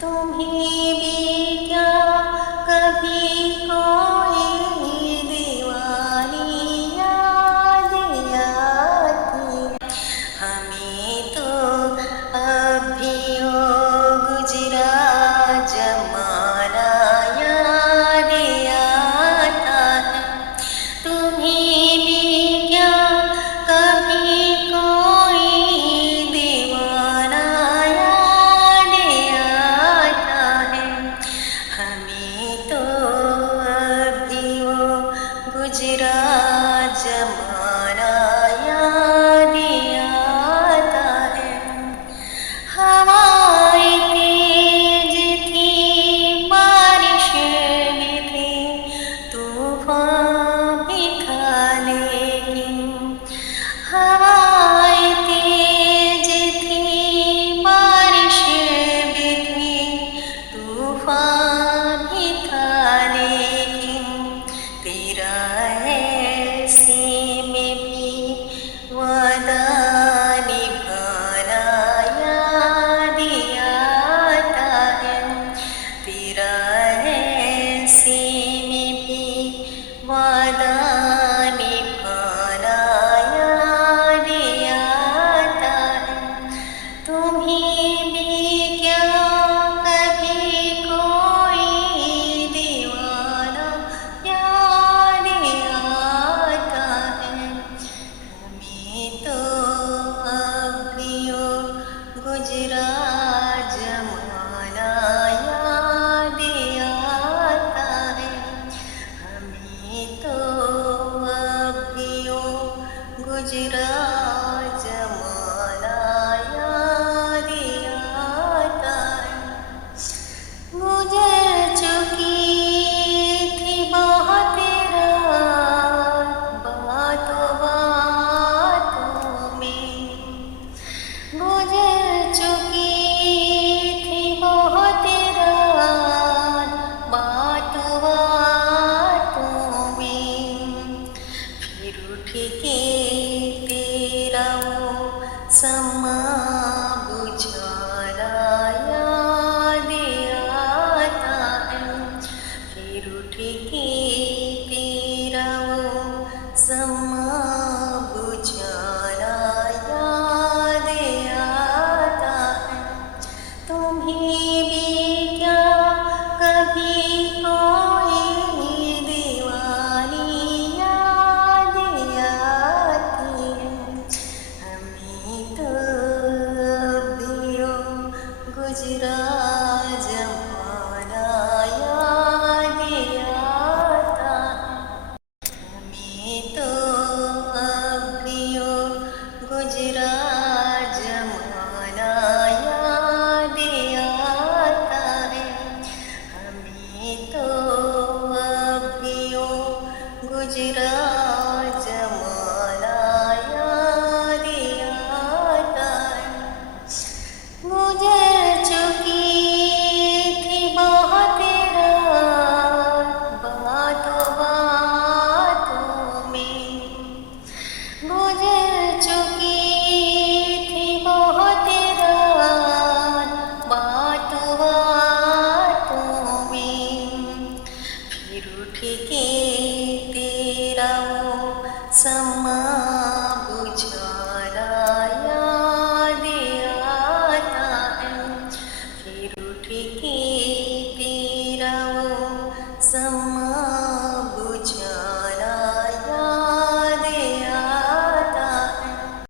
तुम्हें भी क्या कभी कोई दीवानी याद आती है। हमें तो अब भी वो गुजरा जमाना याद आता है। तुम्हें भी क्या कभी कोई दीवाना याद आता है। हमें तो अभी वो गुजरा जमाना याद आता है। हवाएं तेज थी, बारिश भी थी, तूफान भी था, लेकिन हवाएं तेज थी, बारिश भी थी, तूफान भी था, लेकिन तेरा ऐसे में भी वादा निभाना याद आता है। तेरा ऐसे में भी वादा निभाना याद आता है। तुम्हें भी क्या कभी कोई दीवाना याद आता है। हमें तो अब भी वो गुजरा जमाना याद आता है। हमें तो अब भी वो गुजरा जमाना याद आता है। गुजर चुकी थी बहुत रात बातों बातों में। गुजर चुकी थी बहुत रात बातों बातों में। फिर उठ के तेरा वो समा बुझाना याद आता है। फिर उठ के तेरा वो समा बुझाना याद आता है। तुम्हें भी क्या कभी कोई दीवानी याद आती है। हमें तो भी वो गुजरा जमाना याद आता है। हमें तो अब भी वो गुजरा जमाना याद आता है। हमें तो अब भी वो गुजरा जमाना याद आता है। गुजर चुकी थी बहुत रात बातों बातों में। गुजर चुकी थी बहुत रात बातों बातों में। फिर उठ के तेरा वो समा बुझाना याद आता है। फिर उठ के